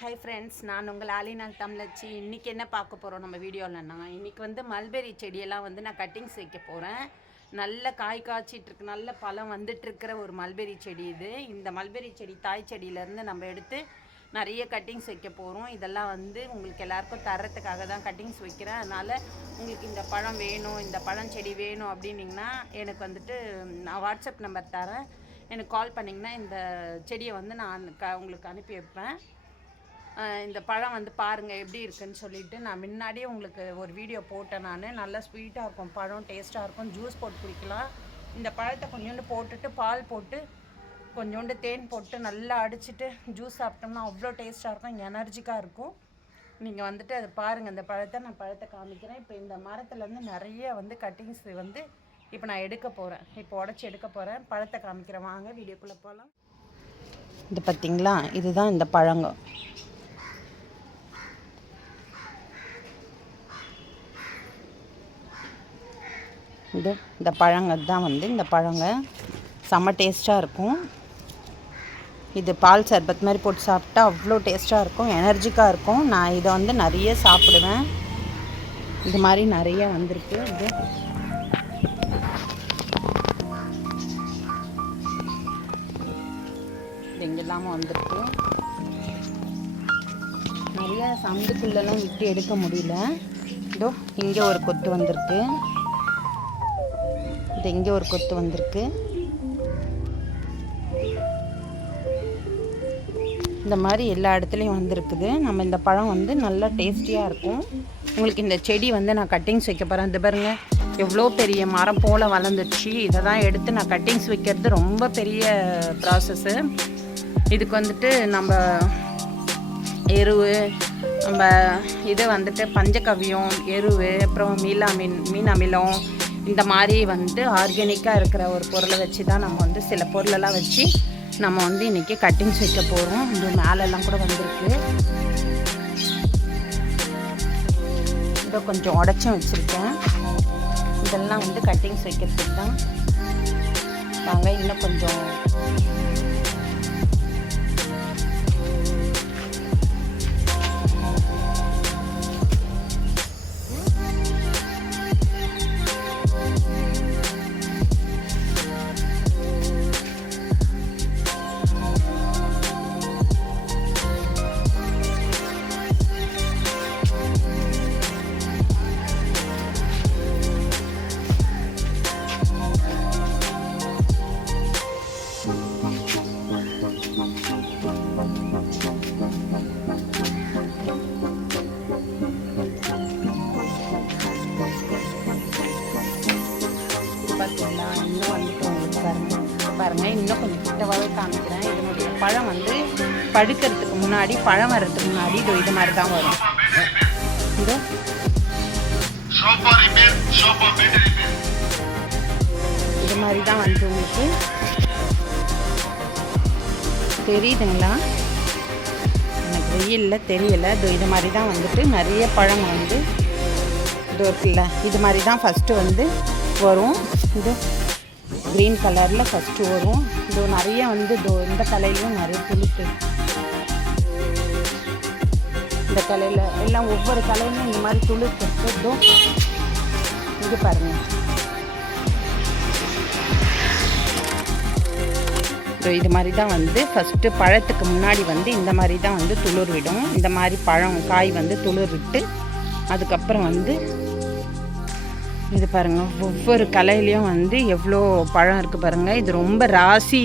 Hi friends, நான் உங்கள் ஆலினால் தமிழச்சி. இன்றைக்கி என்ன பார்க்க போகிறோம் நம்ம வீடியோவில்னா, இன்றைக்கி வந்து மல்பெரி செடியெல்லாம் வந்து நான் கட்டிங்ஸ் வைக்க போகிறேன். நல்ல காய் காய்ச்சிட்ருக்கு, நல்ல பழம் வந்துட்டுருக்கிற ஒரு மல்பெரி செடி இது. இந்த மல்பெரி செடி தாய் செடியிலேருந்து நம்ம எடுத்து நிறைய கட்டிங்ஸ் வைக்க போகிறோம். இதெல்லாம் வந்து உங்களுக்கு எல்லாேருக்கும் தரத்துக்காக தான் கட்டிங்ஸ் வைக்கிறேன். அதனால் உங்களுக்கு இந்த பழம் வேணும், இந்த பழஞ்செடி வேணும் அப்படின்னிங்கன்னா எனக்கு வந்துட்டு நான் வாட்ஸ்அப் நம்பர் தரேன். எனக்கு கால் பண்ணிங்கன்னா இந்த செடியை வந்து நான் உங்களுக்கு அனுப்பி வைப்பேன். இந்த பழம் வந்து பாருங்கள் எப்படி இருக்குன்னு சொல்லிவிட்டு நான் முன்னாடியே உங்களுக்கு ஒரு வீடியோ போட்டேன். நல்லா ஸ்வீட்டாக இருக்கும் பழம், டேஸ்ட்டாக இருக்கும், ஜூஸ் போட்டு குடிக்கலாம். இந்த பழத்தை கொஞ்சோண்டு போட்டுட்டு பால் போட்டு கொஞ்சோண்டு தேன் போட்டு நல்லா அடிச்சுட்டு ஜூஸ் சாப்பிட்டோம்னா அவ்வளோ டேஸ்ட்டாக இருக்கும், எனர்ஜிக்காக இருக்கும். நீங்கள் வந்துட்டு அதை பாருங்கள். இந்த பழத்தை நான் காமிக்கிறேன். இப்போ இந்த மரத்துலேருந்து நிறைய வந்து கட்டிங்ஸ் வந்து இப்போ நான் எடுக்க போகிறேன். இப்போ உடச்சி எடுக்க போகிறேன். பழத்தை காமிக்கிறேன், வாங்க வீடியோக்குள்ளே போகலாம். இது பார்த்திங்களா, இதுதான் இந்த பழங்க. இந்த பழங்க தான் வந்து இந்த பழங்க செம்ம டேஸ்ட்டாக இருக்கும். இது பால் சர்பத் மாதிரி போட்டு சாப்பிட்டா அவ்வளோ டேஸ்ட்டாக இருக்கும், எனர்ஜிக்காக இருக்கும். நான் இதை வந்து நிறைய சாப்பிடுவேன். இது மாதிரி நிறைய வந்திருக்கு. இது எங்கெல்லாமல் வந்திருக்கு. நிறைய சந்துக்குள்ளெல்லாம் விட்டு எடுக்க முடியல. இதோ இங்கே ஒரு கொத்து வந்திருக்கு, இது இங்கே ஒரு கொத்து வந்திருக்கு. இந்த மாதிரி எல்லா இடத்துலையும் வந்திருக்குது. நம்ம இந்த பழம் வந்து நல்லா டேஸ்டியாக இருக்கும். உங்களுக்கு இந்த செடி வந்து நான் கட்டிங்ஸ் வைக்க போகிறேன். இது பாருங்கள், எவ்வளோ பெரிய மரம் போல் வளர்ந்துடுச்சு. இதை தான் எடுத்து நான் கட்டிங்ஸ் வைக்கிறது ரொம்ப பெரிய ப்ராசஸ்ஸு. இதுக்கு வந்துட்டு நம்ம எருவு, நம்ம இது வந்துட்டு பஞ்சகவ்யம், எருவு, அப்புறம் மீன் அமிலம், இந்த மாதிரி வந்து ஆர்கானிக்காக இருக்கிற ஒரு பொருளை வச்சு தான் நம்ம வந்து சில பொருளெல்லாம் வச்சு நம்ம வந்து இன்றைக்கி கட்டிங்ஸ் வைக்க போகிறோம். இந்த மேலெல்லாம் கூட வந்திருக்கு. இதை கொஞ்சம் உடச்சும் வச்சுருக்கேன். இதெல்லாம் வந்து கட்டிங்ஸ் வைக்கிறதுக்கு தான். வாங்க இன்னும் கொஞ்சம் இன்னும் வந்துட்டு உங்களுக்கு பாருங்கள் இன்னும் கொஞ்சம் கிட்டவாகவே காமிக்கிறேன். இதனுடைய பழம் வந்து படுக்கிறதுக்கு முன்னாடி, பழம் வர்றதுக்கு முன்னாடி இது மாதிரி தான் வரும். இது மாதிரி தான் வந்து உங்களுக்கு தெரியுதுங்களா? எனக்கு வெயிலில் தெரியலை. இது மாதிரி தான் வந்துட்டு நிறைய பழம் வந்து இது இருக்குல்ல, இது மாதிரி தான் ஃபஸ்ட்டு வந்து வரும். இது க்ரீன் கலரில் ஃபஸ்ட்டு வரும். இது நிறைய வந்து இந்த கலையிலையும் நிறைய துளுக்கு, இந்த கலையில் எல்லாம் ஒவ்வொரு கலையிலும் இந்த மாதிரி துளுக்கு இருக்குது. இது பாருங்கள், இது மாதிரி தான் வந்து ஃபஸ்ட்டு பழத்துக்கு முன்னாடி வந்து இந்த மாதிரி தான் வந்து துளிர் விடும். இந்த மாதிரி பழம் காய் வந்து துளிர் விட்டு அதுக்கப்புறம் வந்து இது பாருங்கள், ஒவ்வொரு கலையிலையும் வந்து எவ்வளோ பழம் இருக்குது பாருங்கள். இது ரொம்ப ராசி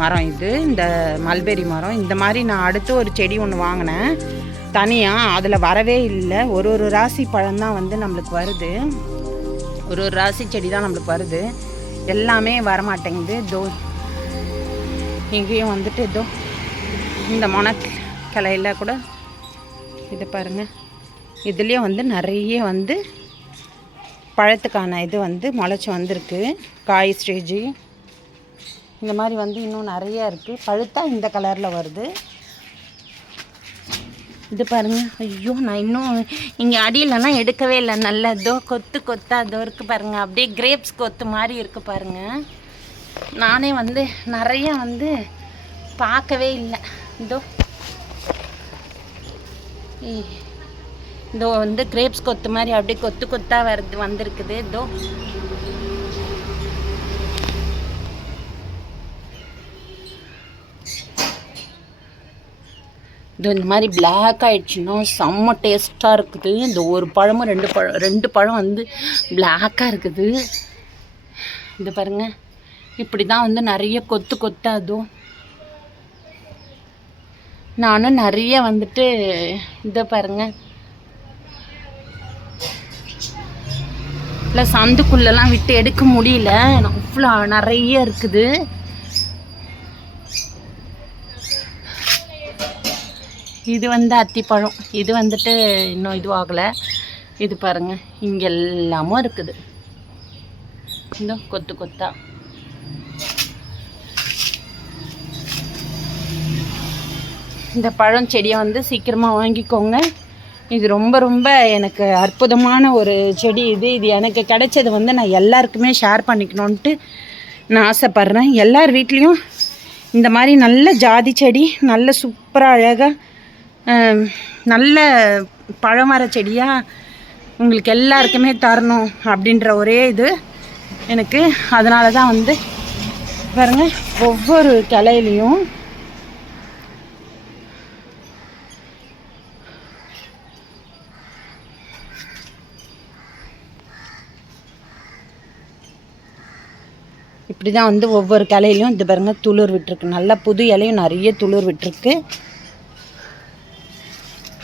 மரம். இது இந்த மல்பெரி மரம். இந்த மாதிரி நான் அடுத்து ஒரு செடி ஒன்று வாங்கினேன் தனியாக, அதில் வரவே இல்லை. ஒரு ராசி பழம்தான் வந்து நம்மளுக்கு வருது, ஒரு ராசி செடி தான் நம்மளுக்கு வருது, எல்லாமே வரமாட்டேங்குது. இதோ இங்கேயும் வந்துட்டு இதோ இந்த மொனக்கிளையில் கூட இது பாருங்கள், இதுலேயும் வந்து நிறைய வந்து பழத்துக்கான இது வந்து முளைச்சி வந்திருக்கு, காய் ஸ்டேஜி. இந்த மாதிரி வந்து இன்னும் நிறையா இருக்குது. பழுத்தா இந்த கலரில் வருது. இது பாருங்கள், ஐயோ நான் இன்னும் இங்கே அடியிலலாம் எடுக்கவே இல்லை. நல்ல இதோ கொத்து கொத்தாக இதோ இருக்குது பாருங்கள், அப்படியே கிரேப்ஸ் கொத்து மாதிரி இருக்குது பாருங்கள். நானே வந்து நிறையா வந்து பார்க்கவே இல்லை. இதோ இதோ வந்து கிரேப்ஸ் கொத்து மாதிரி அப்படியே கொத்து கொத்தாக வந்திருக்குது. இதோ இது இந்த மாதிரி பிளாக் ஆகிடுச்சுன்னா செம்ம டேஸ்ட்டாக இருக்குது. இந்த ஒரு பழமும் ரெண்டு பழம் வந்து பிளாக்காக இருக்குது. இது பாருங்கள், இப்படி தான் வந்து நிறைய கொத்து கொத்தாதும். நானும் நிறைய வந்துட்டு இதை பாருங்கள், இல்லை சந்துக்குள்ளெல்லாம் விட்டு எடுக்க முடியல, அவ்வளோ நிறைய இருக்குது. இது வந்து அத்திப்பழம், இது வந்துட்டு இன்னும் இதுவாகலை. இது பாருங்கள், இங்கே எல்லாமும் இருக்குது. இந்த கொத்து கொத்தா இந்த பழம் செடியை வந்து சீக்கிரமாக வாங்கிக்கோங்க. இது ரொம்ப ரொம்ப எனக்கு அற்புதமான ஒரு செடி. இது எனக்கு கிடைச்சது வந்து நான் எல்லாருக்குமே ஷேர் பண்ணிக்கணுன்ட்டு நான் ஆசைப்பட்றேன். எல்லார் வீட்லேயும் இந்த மாதிரி நல்ல ஜாதி செடி, நல்ல சூப்பராக அழகாக நல்ல பழமர செடியாக உங்களுக்கு எல்லாருக்குமே தரணும் அப்படின்ற ஒரே இது எனக்கு. அதனால தான் வந்து பாருங்கள், ஒவ்வொரு கிளையிலையும் இப்படி தான் வந்து ஒவ்வொரு கிளையிலையும் இது பாருங்கள் துளிர் விட்டுருக்கு. நல்லா புது இலையும் நிறைய துளிர் விட்டுருக்கு.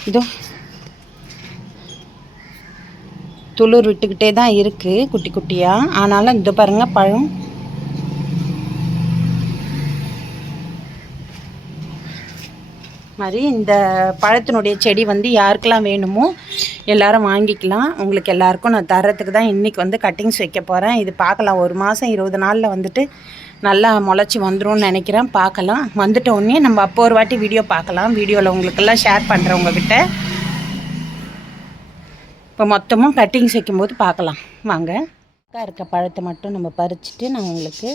இதோ துளிர் விட்டுக்கிட்டே தான் இருக்குது குட்டி குட்டியாக. ஆனாலும் இது பாருங்கள் பழம் மாதிரி. இந்த பழத்தினுடைய செடி வந்து யாருக்கெல்லாம் வேணுமோ எல்லோரும் வாங்கிக்கலாம். உங்களுக்கு எல்லாருக்கும் நான் தரத்துக்கு தான் இன்றைக்கி வந்து கட்டிங்ஸ் வைக்க போகிறேன். இது பார்க்கலாம், 1 மாதம் 20 நாளில் வந்துட்டு நல்லா முளைச்சி வந்துடும் நினைக்கிறேன். பார்க்கலாம், வந்துட்ட உடனே நம்ம அப்போ ஒரு வாட்டி வீடியோ பார்க்கலாம். வீடியோவில் உங்களுக்கெல்லாம் ஷேர் பண்ணுறேன் உங்ககிட்ட. இப்போ மொத்தமும் கட்டிங்ஸ் வைக்கும்போது பார்க்கலாம் வாங்க. இருக்க பழத்தை மட்டும் நம்ம பறிச்சுட்டு நான் உங்களுக்கு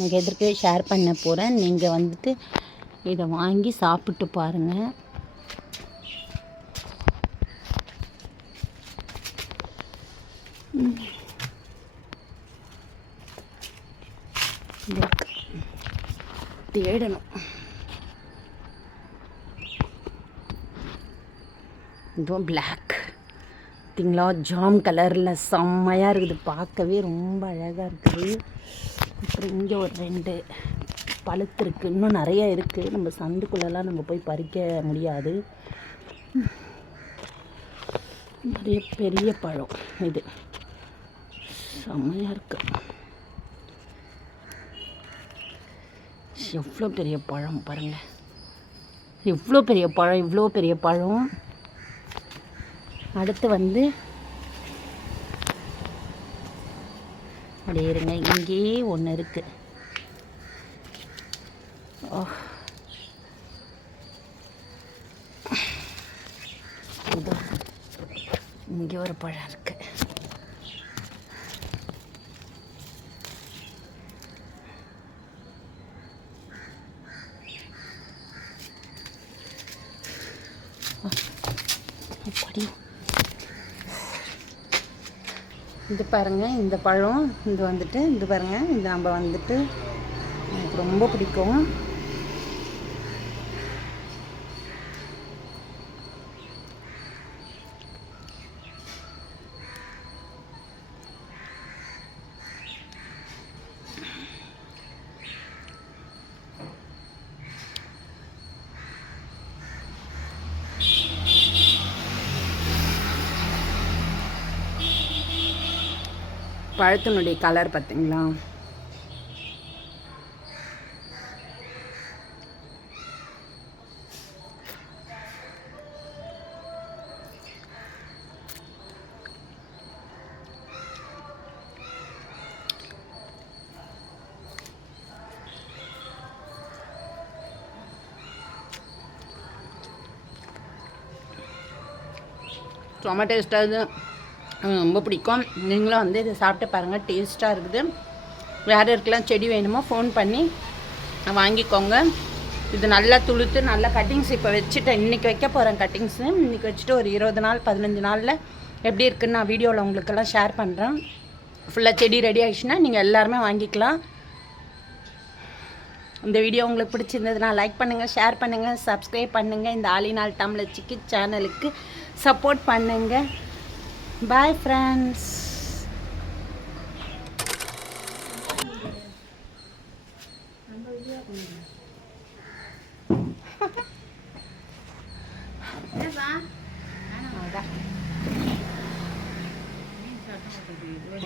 இங்கே எதிர்க்கவே ஷேர் பண்ண போகிறேன். நீங்கள் வந்துட்டு இதை வாங்கி சாப்பிட்டு பாருங்கள். தேடணும். இதுவும் பிளாக் பார்த்தீங்களா, ஜாம் கலரில் செம்மையாக இருக்குது. பார்க்கவே ரொம்ப அழகாக இருக்குது. அப்புறம் இங்கே ஒரு 2 பழுத்து இருக்குது. இன்னும் நிறைய இருக்குது. நம்ம சந்துக்குள்ளெல்லாம் நம்ம போய் பறிக்க முடியாது. நிறைய பெரிய பழம், இது செம்மையாக இருக்குது. எவ்வளோ பெரிய பழம் பாருங்கள், எவ்வளோ பெரிய பழம், இவ்வளோ பெரிய பழம். அடுத்து வந்து அப்படியே இருங்க, இங்கேயே ஒன்று இருக்குது. இங்கே ஒரு பழம் இருக்குது. இது பாருங்கள், இந்த பழம் இது வந்துட்டு இது பாருங்கள், இது நம்ம வந்துட்டு எனக்கு ரொம்ப பிடிக்கும். பழத்தினுடைய கலர் பார்த்தீங்களா, செம்ம டேஸ்ட்டாக இது, ரொம்ப பிடிக்கும். நீங்களும் வந்து இதை சாப்பிட்டு பாருங்கள், டேஸ்ட்டாக இருக்குது. யார் யாருக்கெல்லாம் செடி வேணுமோ ஃபோன் பண்ணி வாங்கிக்கோங்க. இது நல்லா துளுத்து நல்லா கட்டிங்ஸ் இப்போ வச்சுட்டேன். இன்றைக்கி வைக்க போகிறேன் கட்டிங்ஸு. இன்றைக்கி வச்சுட்டு ஒரு 20 நாள் 15 நாளில் எப்படி இருக்குன்னு நான் வீடியோவில் உங்களுக்கெல்லாம் ஷேர் பண்ணுறேன். ஃபுல்லாக செடி ரெடி ஆகிடுச்சுன்னா நீங்கள் எல்லாருமே வாங்கிக்கலாம். இந்த வீடியோ உங்களுக்கு பிடிச்சிருந்ததுன்னா லைக் பண்ணுங்கள், ஷேர் பண்ணுங்கள், சப்ஸ்கிரைப் பண்ணுங்கள். இந்த ஆலிநாள் தமிழச்சிக்கு சேனலுக்கு சப்போர்ட் பண்ணுங்கள். Bye friends.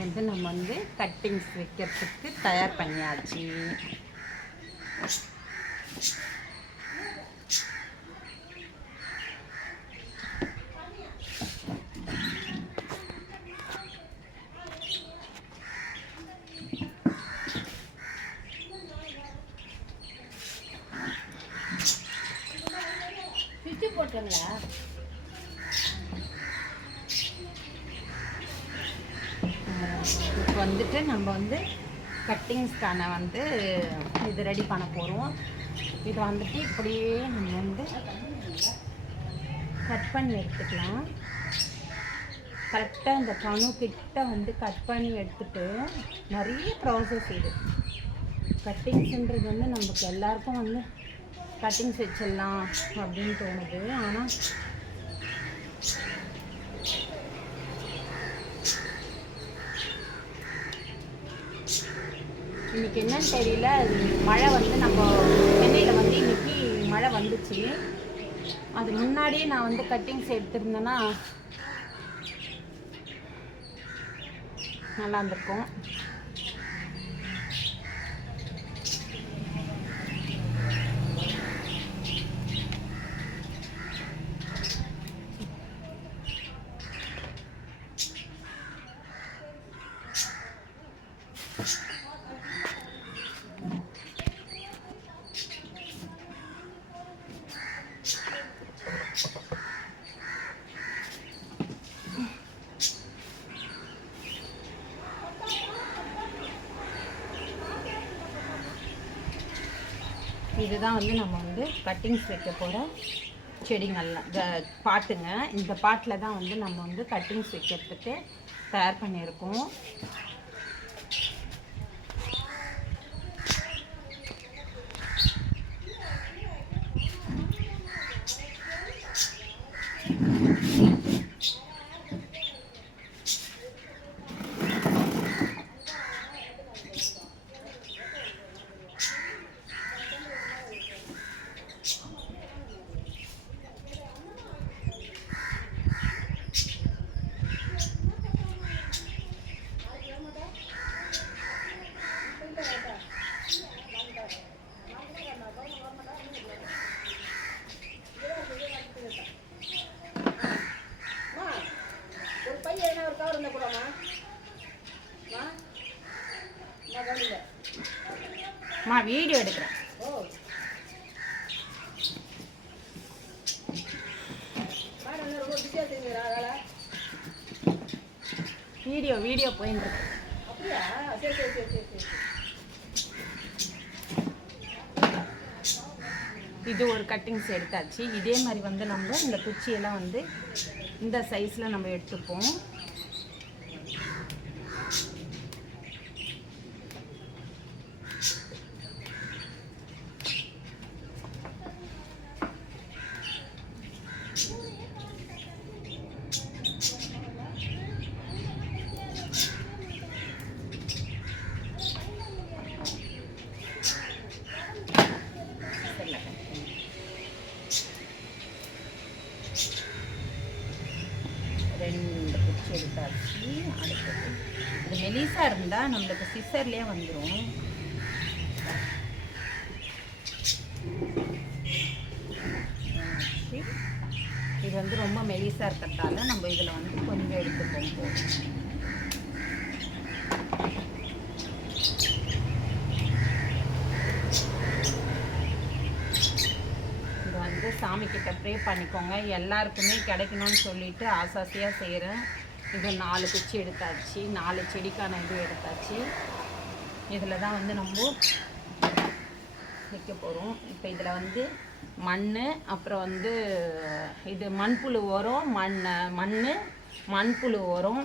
வந்து நம்ம வந்து கட்டிங்ஸ் வைக்கிறதுக்கு தயார் பண்ணியாச்சு. சுவிட்ச் போட்டுங்களா? இப்போ வந்துட்டு நம்ம வந்து கட்டிங்ஸ்க்கான வந்து இது ரெடி பண்ண போகிறோம். இது வந்துட்டு இப்படியே நம்ம வந்து கட் பண்ணி எடுத்துக்கலாம். கரெக்டாக இந்த கணுக்கிட்ட வந்து கட் பண்ணி எடுத்துட்டு நிறைய ப்ராசஸ் இது. கட்டிங்ஸுன்றது வந்து நமக்கு எல்லாருக்கும் வந்து கட்டிங்ஸ் வச்சிடலாம் அப்படின்னு தோணுது. ஆனால் இன்றைக்கி என்னன்னு தெரியல, மழை வந்து நம்ம சென்னையில் வந்து இன்றைக்கி மழை வந்துச்சு. அது முன்னாடியே நான் வந்து கட்டிங்ஸ் எடுத்திருந்தேன்னா நல்லா இருந்திருக்கும். இதுதான் வந்து நம்ம வந்து கட்டிங்ஸ் வைக்க போகிற செடிங்கள்லாம் பாட்டுங்க. இந்த பாட்டில் தான் வந்து நம்ம வந்து கட்டிங்ஸ் வைக்கிறதுக்கு தயார் பண்ணியிருக்கோம். வீடியோ எடுக்கிறேன். வீடியோ போயிட்டு இருக்கு. இது ஒரு கட்டிங்ஸ் எடுத்தாச்சு. இதே மாதிரி வந்து நம்ம இந்த குச்சியெல்லாம் வந்து இந்த சைஸில் நம்ம எடுத்துப்போம். எடுத்தாச்சு. அடுத்தது இது மெலிசா இருந்தால் நம்மளுக்கு சிசர்லேயே வந்துடும். இது வந்து ரொம்ப மெலிசா இருக்கிறதால நம்ம இதில் வந்து கொஞ்சம் எடுத்துப்போம் போதும். இது வந்து சாமிக்கிட்ட ப்ரே பண்ணிக்கோங்க. எல்லாருக்குமே கிடைக்கணும்னு சொல்லிட்டு ஆசாசியாக செய்கிறேன். இது 4 குச்சி எடுத்தாச்சு. 4 செடிக்கான இது எடுத்தாச்சு. இதில் தான் வந்து நம்ம வைக்க போகிறோம். இப்போ இதில் வந்து மண், அப்புறம் வந்து இது மண்புழு உரம், மண்புழு உரம்,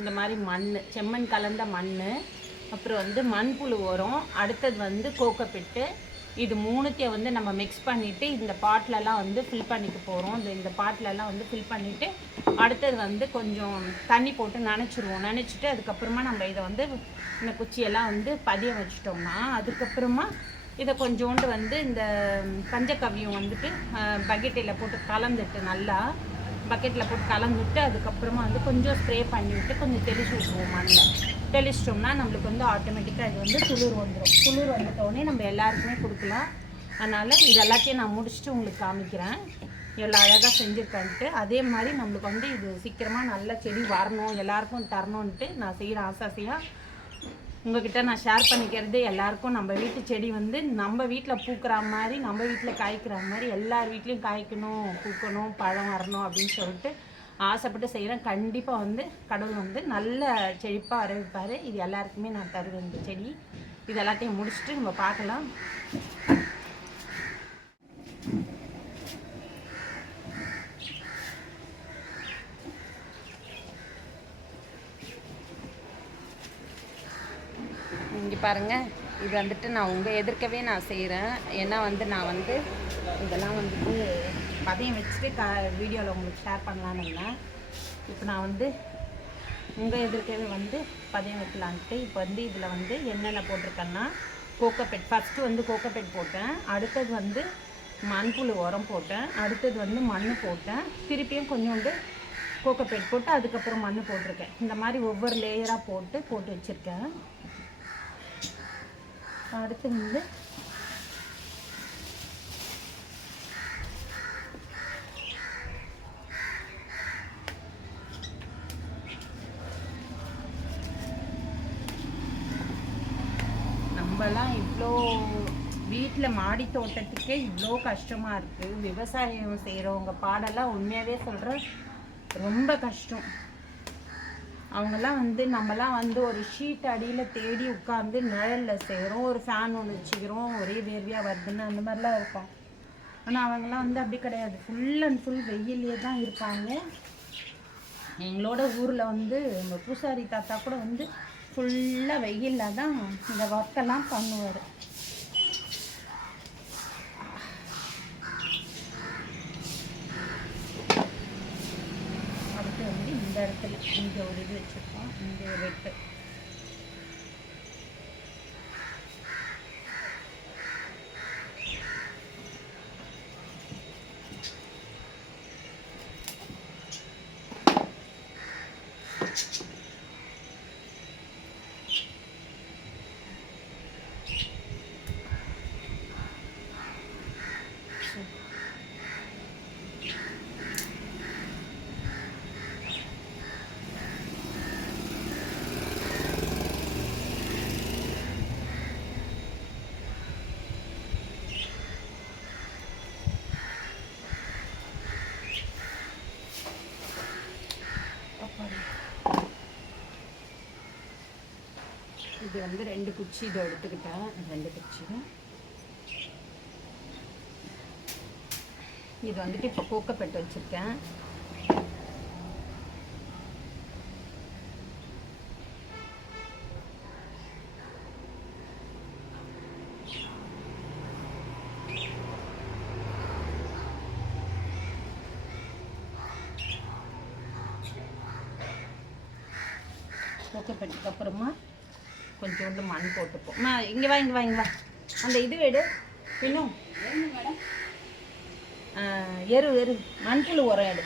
இந்த மாதிரி மண், செம்மண் கலந்த மண், அப்புறம் வந்து மண்புழு உரம், அடுத்தது வந்து கோகோபிட்டு. இது மூணுத்தையும் வந்து நம்ம மிக்ஸ் பண்ணிவிட்டு இந்த பாட்டிலெலாம் வந்து ஃபில் பண்ணிக்க போகிறோம். இந்த பாட்டிலெலாம் வந்து ஃபில் பண்ணிவிட்டு அடுத்தது வந்து கொஞ்சம் தண்ணி போட்டு நனைச்சிட்டு அதுக்கப்புறமா நம்ம இதை வந்து இந்த குச்சியெல்லாம் வந்து பதிய வச்சிட்டோம்னா அதுக்கப்புறமா இதை கொஞ்சோண்டு வந்து இந்த பஞ்சகவ்யம் வந்துட்டு பக்கெட்டில் போட்டு கலந்துட்டு நல்லா பக்கெட்டில் போட்டு கலந்துட்டு அதுக்கப்புறமா வந்து கொஞ்சம் ஸ்ப்ரே பண்ணிவிட்டு கொஞ்சம் தெளிச்சு விட்ருவோம். மண்ணில் தெளிச்சிட்டோம்னா நம்மளுக்கு வந்து ஆட்டோமேட்டிக்காக இது வந்து துளிர் வந்துடும். துளிர் வந்துட்டோடனே நம்ம எல்லாருக்குமே கொடுக்கலாம். அதனால் இது எல்லாத்தையும் நான் முடிச்சுட்டு உங்களுக்கு காமிக்கிறேன் எவ்வளோ அழகாக செஞ்சுருக்கான்ட்டு. அதே மாதிரி நம்மளுக்கு வந்து இது சீக்கிரமாக நல்ல செடி வரணும், எல்லாருக்கும் தரணுன்ட்டு நான் செய்கிற ஆசாசியாக உங்கள்கிட்ட நான் ஷேர் பண்ணிக்கிறது. எல்லாருக்கும் நம்ம வீட்டு செடி வந்து நம்ம வீட்டில் பூக்கிற மாதிரி, நம்ம வீட்டில் காய்க்கிற மாதிரி எல்லார் வீட்லேயும் காய்க்கணும், பூக்கணும், பழம் வரணும் அப்படின்னு சொல்லிட்டு ஆசைப்பட்டு செய்கிறேன். கண்டிப்பாக வந்து கடவுள் வந்து நல்ல செழிப்பாக வரவேற்பார். இது எல்லாருக்குமே நான் தருவேன் இந்த செடி. இது எல்லாத்தையும் முடிச்சுட்டு நம்ம பார்க்கலாம். இங்கே பாருங்கள், இது வந்துட்டு நான் உங்கள் எதிர்க்கவே நான் செய்கிறேன். ஏன்னா வந்து நான் வந்து இதெல்லாம் வந்துட்டு பதையும் வச்சுட்டு வீடியோவில் உங்களுக்கு ஷேர் பண்ணலான்னு இருந்தேன். இப்போ நான் வந்து உங்கள் எதிர்க்கவே வந்து பதையம் வைக்கலான்ட்டு இப்போ வந்து இதில் வந்து என்னென்ன போட்டிருக்கேன்னா கோகோபிட், ஃபஸ்ட்டு வந்து கோகோபிட் போட்டேன், அடுத்தது வந்து மண்புழு உரம் போட்டேன், அடுத்தது வந்து மண் போட்டேன், திருப்பியும் கொஞ்சோண்டு கோகோபிட் போட்டு அதுக்கப்புறம் மண் போட்டிருக்கேன். இந்த மாதிரி ஒவ்வொரு லேயராக போட்டு வச்சுருக்கேன். அடுத்து வந்து நம்மலாம் இவ்வளோ வீட்டில் மாடி தோட்டத்துக்கே இவ்வளோ கஷ்டமாக இருக்குது. விவசாயம் செய்கிறவங்க பாடெல்லாம் உண்மையாகவே சொல்கிறேன், ரொம்ப கஷ்டம். அவங்கெல்லாம் வந்து நம்மலாம் வந்து ஒரு ஷீட் அடியில் தேடி உட்காந்து நிழலில் செய்கிறோம், ஒரு ஃபேன் ஒன்று வச்சுக்கிறோம், ஒரே வேர்வையாக வருதுன்னு அந்த மாதிரிலாம் இருப்போம். ஆனால் அவங்கெல்லாம் வந்து அப்படி கிடையாது, ஃபுல் அண்ட் ஃபுல் வெயிலே தான் இருப்பாங்க. எங்களோட ஊரில் வந்து இந்த பூசாரி தாத்தா கூட வந்து ஃபுல்லாக வெயிலில் தான் இந்த ஒர்க்கெல்லாம் பண்ணுவார். அடுத்து வந்து இந்த இடத்துல இங்கே ஒரு இது வச்சுருக்கோம், இங்கே ஒரு வெட்டு. இது வந்து 2 குச்சி இதை எடுத்துக்கிட்டேன், 2 குச்சி. இது வந்துட்டு இப்போ கோகோபிட் வச்சுருக்கேன். கோகோபிட்டுக்கு அப்புறமா கொஞ்சோண்டு மண் போட்டுப்போம். இங்கே வா அந்த இது எடு இன்னும் எரு மண்புழு உரம் எடு.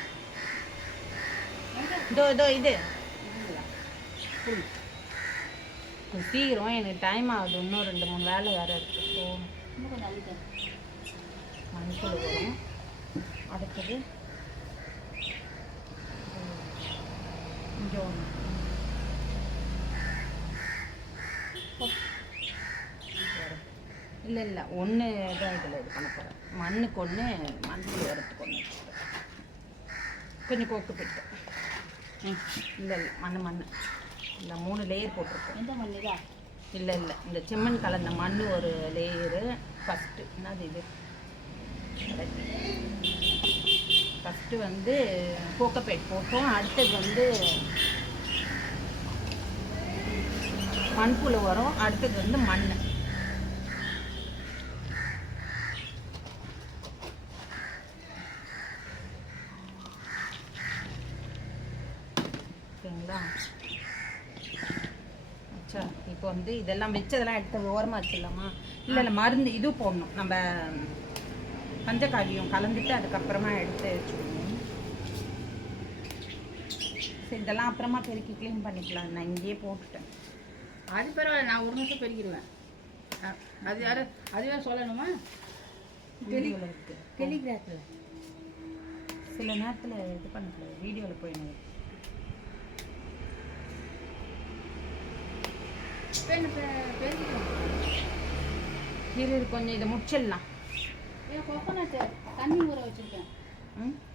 இதோ இது சீக்கிரம், எனக்கு டைம் ஆகுது, இன்னும் 2-3 வேலை வேறு இருக்குது. ஸோ மண்புழு உரம், அடுத்தது இங்கே ஒன்று இல்லை ஒன்று தான் இதில் இது பண்ண போகிறேன். மண்ணுக்கு ஒன்று, மண்புழு உரத்துக்கு ஒன்று, கொஞ்சம் கோகோபிட்டு. இல்லை மண் இல்லை 3 லேயர் போட்டிருக்கோம். எந்த மண் தான் இல்லை இல்லை, இந்த செம்மண் கலந்த மண் ஒரு லேயரு. ஃபஸ்ட்டு என்னது இது, ஃபஸ்ட்டு வந்து கோகோபீட் போட்டோம். அடுத்தது வந்து மண்புழு வரும். அடுத்தது வந்து மண். ஓகேங்களா? அச்சா, இப்போ வந்து இதெல்லாம் வச்சதெல்லாம் எடுத்து ஓரமாக வச்சிடலாமா? இல்லை இல்லை, மருந்து இது போடணும், நம்ம பஞ்சகாவியம் கலந்துட்டு அதுக்கப்புறமா எடுத்து வச்சுக்கணும். சரி, இதெல்லாம் அப்புறமா பெருக்கி க்ளீன் பண்ணிக்கலாம். நான் இங்கேயே போட்டுட்டேன். அது பரவாயில்ல, நான் ஒரு நிமிஷம் பெருக்கிடுவேன். அது யாரும் அதுவே சொல்லணுமா? டெலிகிராஃபில் சில நேரத்தில் இது பண்ணல, வீடியோவில் போயிடுங்க. இது கொஞ்சம் இதை முடிச்சிடலாம். கோகோனட் தண்ணி ஊற வச்சுருக்கேன்.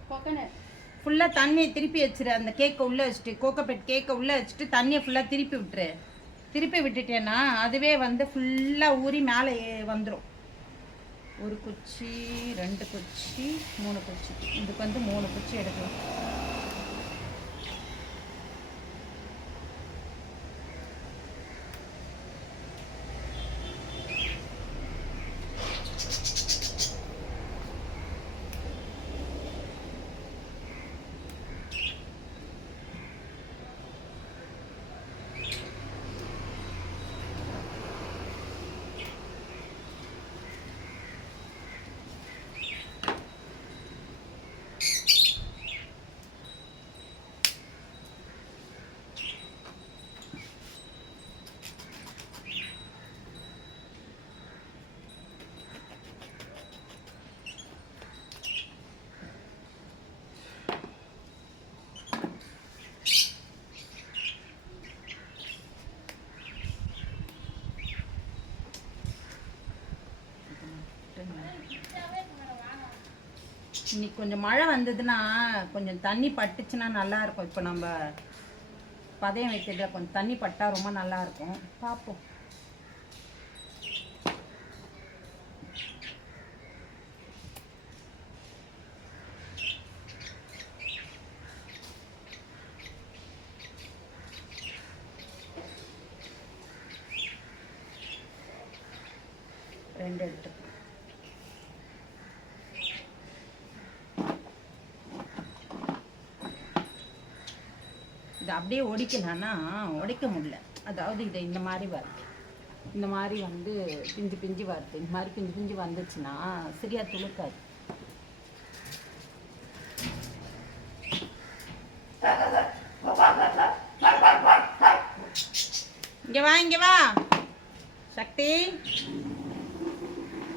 கோகோனட் ஃபுல்லாக தண்ணியை திருப்பி வச்சுரு. அந்த கேக்கை உள்ளே வச்சுட்டு, கோகோபீட் கேக்கை உள்ளே வச்சுட்டு தண்ணியை ஃபுல்லாக திருப்பி விட்டுரு. திருப்பி விட்டுட்டேன்னா அதுவே வந்து ஃபுல்லாக ஊறி மேலே வந்துடும். ஒரு குச்சி, 2 குச்சி, 3 குச்சி. இதுக்கு வந்து 3 குச்சி எடுக்கலாம். இன்னைக்கு கொஞ்சம் மழை வந்ததுன்னா கொஞ்சம் தண்ணி பட்டுச்சுன்னா நல்லாயிருக்கும். இப்போ நம்ம பதயம் வைக்கிறதுல கொஞ்சம் தண்ணி பட்டால் ரொம்ப நல்லாயிருக்கும். பார்ப்போம். ரெண்டு எடுத்து இது அப்படியே ஒடிக்கலான்னா உடைக்க முடியல. அதாவது இதை இந்த மாதிரி வருது, இந்த மாதிரி வந்து பிஞ்சு பிஞ்சு வருது. இந்த மாதிரி பிஞ்சு பிஞ்சு வந்துச்சுன்னா சரியா துளுக்காது. இங்க வா, இங்க வா சக்தி.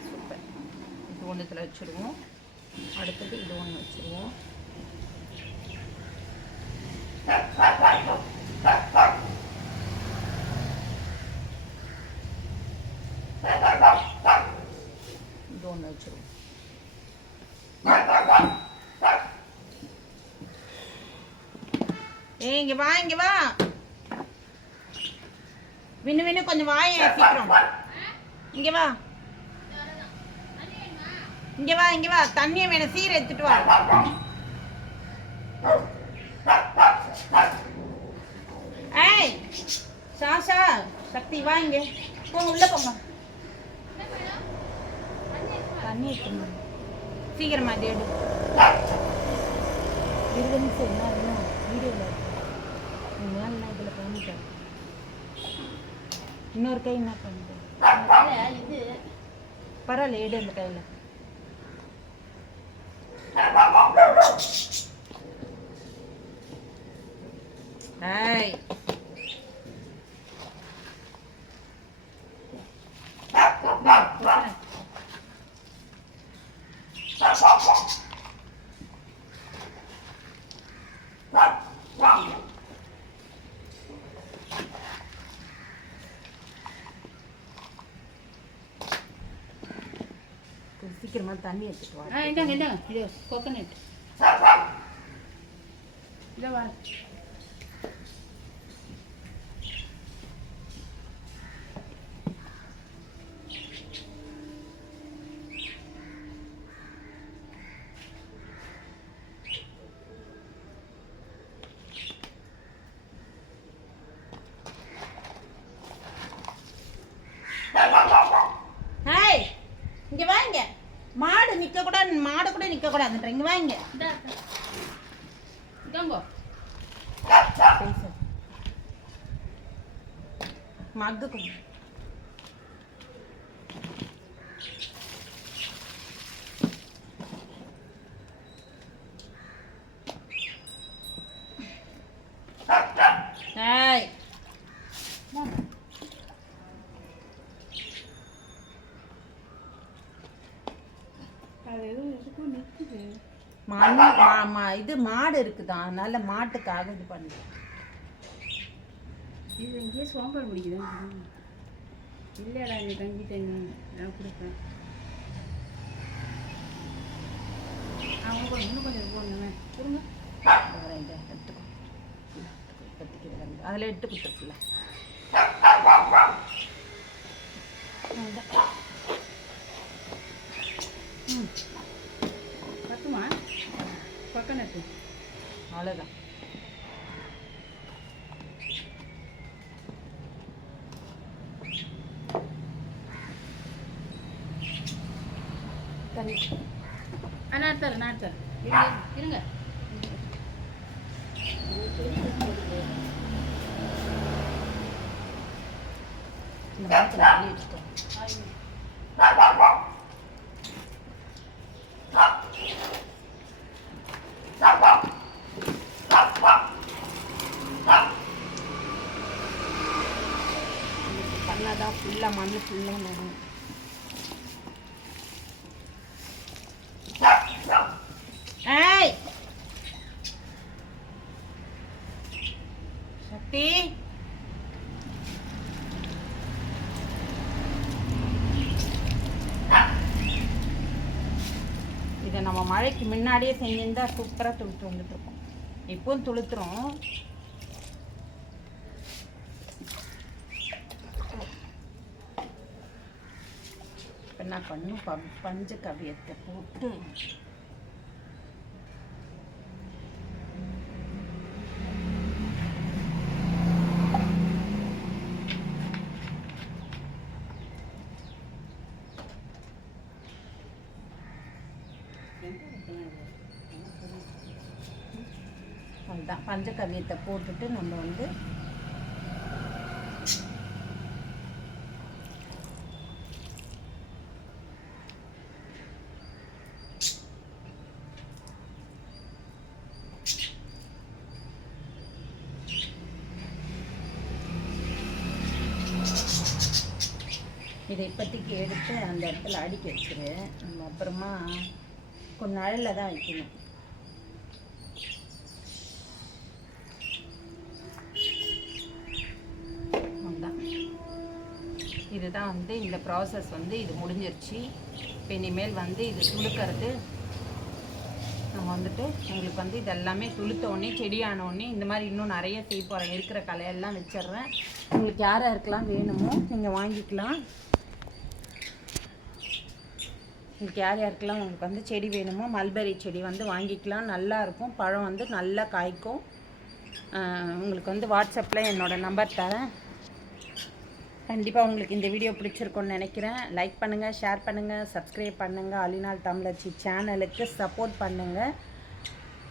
சூப்பர். இது ஒன்றுத்தில் வச்சுருவோம். அடுத்தது இது ஒன்று வச்சுருவோம். இது ஒன்று வச்சுருவோம். இங்க வா, இங்க வா. வின்னு வின்னு கொஞ்சம் வாய சீக்கிரம். இங்க வா, இங்க வா, இங்க வா. தண்ணியை வேணும், சீரை எடுத்துட்டு வா. ஏய் சாஷா, சக்தி வா, இங்க போங்க, உள்ள போங்க. தண்ணி எடுத்துங்க சீக்கிரமா. அது எடு. 20 நிமிஷம் என்ன வீடியோவில் இருக்கு. மேலாம் இதில் காமிட்டேன். இன்னொரு கை என்ன பண்ணுது? பரவாயில்ல, எடு இந்த கையில். ஏய் சீக்கிரமா தண்ணி எடுத்துட்டு வா. இந்தாங்க இந்தாங்க, இது கோகோனட். இதை வர இங்கே வாங்க. மாடு நிற்கக்கூடாது, மாடு கூட நிற்கக்கூடாதுன்ற. இங்கே வாங்க. மக்கு கொஞ்சம் ஏய் அது எதுவும் எதுக்கும் நிற்குது. இது மாடு இருக்குதான், அதனால மாட்டுக்காக இது பண்ணு. இது இங்கேயே சோம்பல் பிடிக்குதான். இல்லைடா நீ தங்கி தண்ணி நான் கொடுப்பேன். அவங்க கூட இன்னும் கொஞ்சம் போடணுமே கொடுங்க. எடுத்துக்கோ, அதில் எட்டு கொடுத்துருக்குல்ல. பத்துமா பக்கம் நட்டு அவ்வளோதான். நான் எடுத்தாரு இருங்க. இந்த மரத்தில் தண்ணி எடுத்துக்கோ. பண்ணாதான் ஃபுல்லாக மண் ஃபுல்லாக நடும். ஏய் சக்தி, இதை நம்ம மழைக்கு முன்னாடியே செஞ்சிருந்தா சூப்பராக துளுத்து வந்துட்டுருக்கோம். இப்போவும் துளுத்துறோம். இப்போ என்ன பண்ணும், பஞ்ச கவியத்தை போட்டு அதுதான் பஞ்சகவியத்தை போட்டுட்டு நம்ம வந்து இதை இப்போதைக்கு எடுத்து அந்த இடத்துல அடுக்கி வச்சிரு. நம்ம அப்புறமா கொஞ்சம் நிழலில் தான் வைக்கணும். அதுதான் இதுதான் வந்து இந்த ப்ராசஸ் வந்து இது முடிஞ்சிருச்சு. இப்போ இனிமேல் வந்து இது துளுக்கிறது நம்ம வந்துட்டு உங்களுக்கு வந்து இதெல்லாமே துளுத்தோடனே செடியானோடனே இந்த மாதிரி இன்னும் நிறைய செய்ய போகிறேன். இருக்கிற கலையெல்லாம் வச்சிடுறேன். உங்களுக்கு யார் யாருக்கெல்லாம் வேணுமோ நீங்கள் வாங்கிக்கலாம். உங்களுக்கு யார் யாருக்கெல்லாம் உங்களுக்கு வந்து செடி வேணுமோ மல்பெரி செடி வந்து வாங்கிக்கலாம். நல்லாயிருக்கும், பழம் வந்து நல்லா காய்க்கும். உங்களுக்கு வந்து வாட்ஸ்அப்பில் என்னோடய நம்பர் தரேன். கண்டிப்பாக உங்களுக்கு இந்த வீடியோ பிடிச்சிருக்குன்னு நினைக்கிறேன். லைக் பண்ணுங்கள், ஷேர் பண்ணுங்கள், சப்ஸ்கிரைப் பண்ணுங்கள். அலிநாள் தமிழச்சி சேனலுக்கு சப்போர்ட் பண்ணுங்கள்.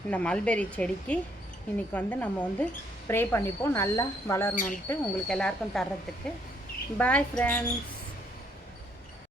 இந்த மல்பெரி செடிக்கு இன்றைக்கி வந்து நம்ம வந்து ப்ரே பண்ணிப்போம் நல்லா வளரணுன்ட்டு உங்களுக்கு எல்லாருக்கும் தர்றதுக்கு. Bye friends.